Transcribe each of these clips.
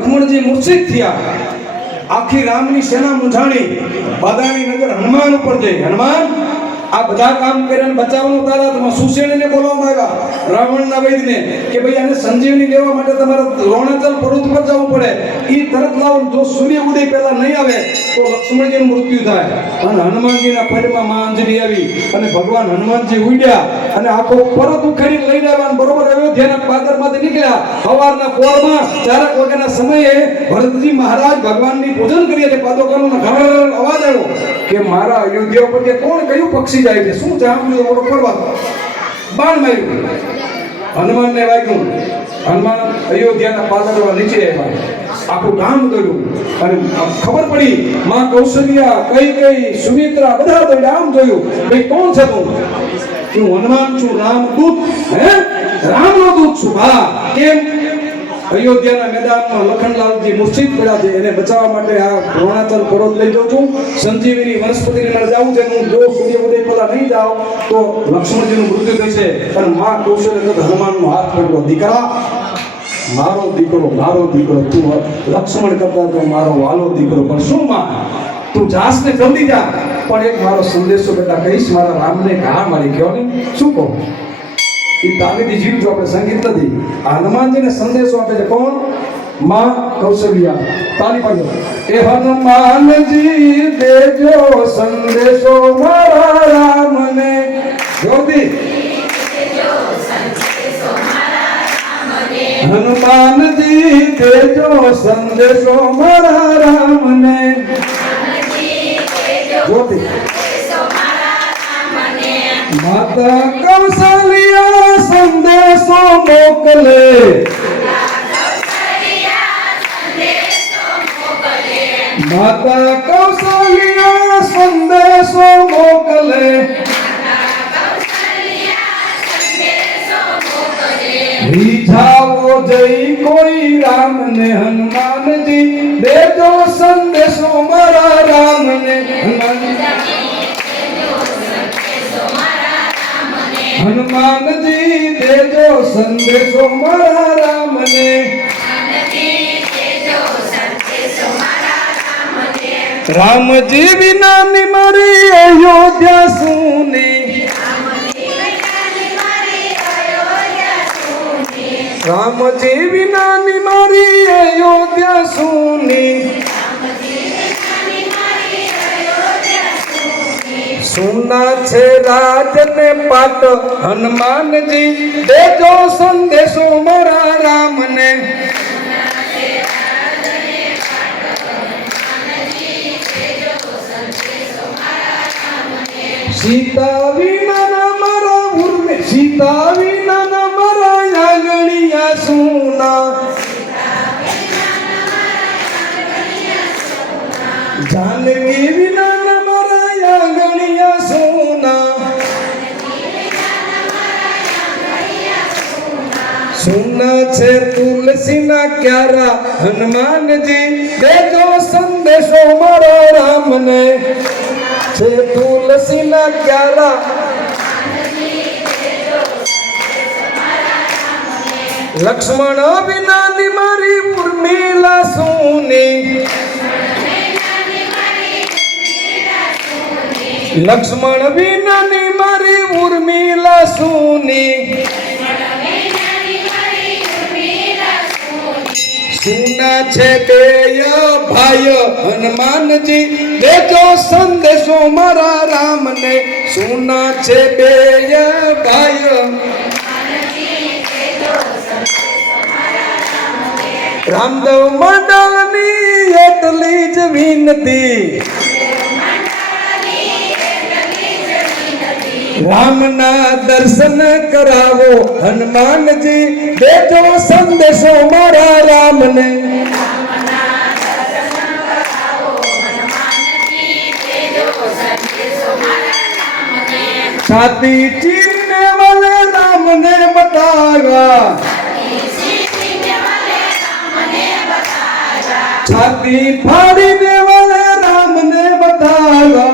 લક્ષ્મણજી મૂર્છિત થયા, આખી રામની સેના મૂંઝાણી, બધાની નજર હનુમાન ઉપર જઈ. હનુમાન આ બધા કામ કરીને બચાવવાનો તારા હાથમાં. સુસેણીને બોલાવવામાં આવ્યા, રાવણના વૈદને, કે ભાઈ આને સંજીવની લેવા માટે તમારે રોણાચલ પર્વત પર જવું પડે. ઈ તરત લાવો, જો સૂર્ય ઉદય પહેલા નહીં આવે તો લક્ષ્મણજીનું મૃત્યુ થાય. અને હનુમાનજીના પગમાં માં અંજલિ આવી અને ભગવાન હનુમાનજી ઉડ્યા અને આખો પરત ઉખેડી લઈને આવ્યા. બરોબર અયોધ્યાના પાદરમાંથી નીકળ્યા. સવારના પોરમાં 4 વાગ્યાના સમયે ભરતજી મહારાજ ભગવાનની પૂજન કરી એટલે પાદોકાનો ઘર અવાજ આવ્યો કે મારા અયોધ્યા ઉપર કે કોણ કયું પક્ષી જાય છે, શું જામ્યું ઓરો પર્વત. બાણ માર્યું, હનુમાનને વાગ્યું. હનુમાન અયોધ્યાના પાદરમાં નીચે આવ્યા, આખું ગામ દોડ્યું અને ખબર પડી માં કૌશલ્યા, કઈ સુમિત્રા બધા દોડ્યા. આમ જોયું, ભાઈ કોણ છે તું? હું હનુમાન છું, રામદૂત. હે, રામનો દૂત છું. હા, કેમ? અયોધ્યાના મેદાનમાં લખનલાલજી મૂર્છિત પડ્યા છે, એને બચાવવા માટે આ રોણાચલ પર્વત લઈ જાઉં છું. સંજીવની વનસ્પતિની અંદર જાઉં છે. હું જો સૂર્ય ઉદય પહેલા નહીં જાઉં તો લક્ષ્મણજીનું મૃત્યુ થશે. અને માં કૌશલ્ય હનુમાનનો હાથ પકડ્યો, દીકરા મારો દીકરો તું લક્ષ્મણ કરતા તો મારો વાલો દીકરો, પણ શું માં તું જાસ ને જલ્દી જા, પણ એક મારો સંદેશો બેટા કહીશ મારા રામને. ઘા મારી ગયો ને શું કહું? એ તાલીથી જીવજો, આપણે સંગીત નથી. આ હનુમાનજીને સંદેશો આપે છે કોણ? માં કૌશલ્યા. તાલી પાડો. એ હનુમાનજી દેજો સંદેશો મારા રામને. જોતી હનુમાનજી દેજો સંદેશો મારા રામને. જોતી માતા કૌશલ્યા સંદેશો મોકલે. માતા કૌશલ્યા સંદેશો મોકલે. રીઝાવો જઈ કોઈ રામને. હનુમાનજી દેજો સંદેશો મારા રામને. હનુમાનજી દેજો સંદેશો મારા રામને. રામજી વિનાની મારી અયોધ્યા સુની. રામજી વિનાની મારી અયોધ્યા સુની. સુના છે રાજને પાટ. હનુમાનજી દેજો સંદેશો મારા રામને. સીતા વિના મારા ઉર્મે. સીતા વિના મારા આંગણિયા સુના. જાનકી વિના મારા આંગણિયા સુના. સુના છે તુલસીના ક્યારા. હનુમાનજી દેજો સંદેશો મારા રામને. છે તુલસીના ક્યારા. લક્ષ્મણ વિનાની મારી ઉર્મિલા સુની. લક્ષ્મણ વિનાની મારી ઉર્મિલા સુની. સુના છે બેય ભાઈ. હનુમાનજી દેજો સંદેશો મારા રામને. સુના છે બેય ભાઈ. રામદેવ મંડળની એટલી જ વિનતી. રામના દર્શન કરાવો. હનુમાનજી દેજો સંદેશો મારા રામને. છાતી ચીરને વાલે રામને બતાવા. છાતી ફાડીને વાલે રામને બતાવા.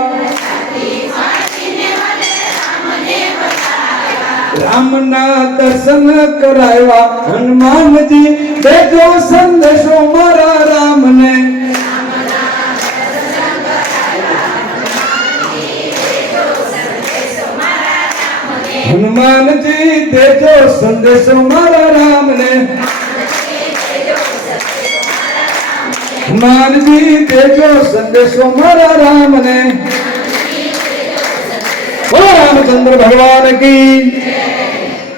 રામના દર્શન કરાવ્યા. હનુમાનજી દેજો સંદેશો મારા હનુમાન જી દેજો સંદેશો મારા રામ ને હનુમાન જી દેજો સંદેશો મારા રામ ને બોલો રામચંદ્ર ભગવાન की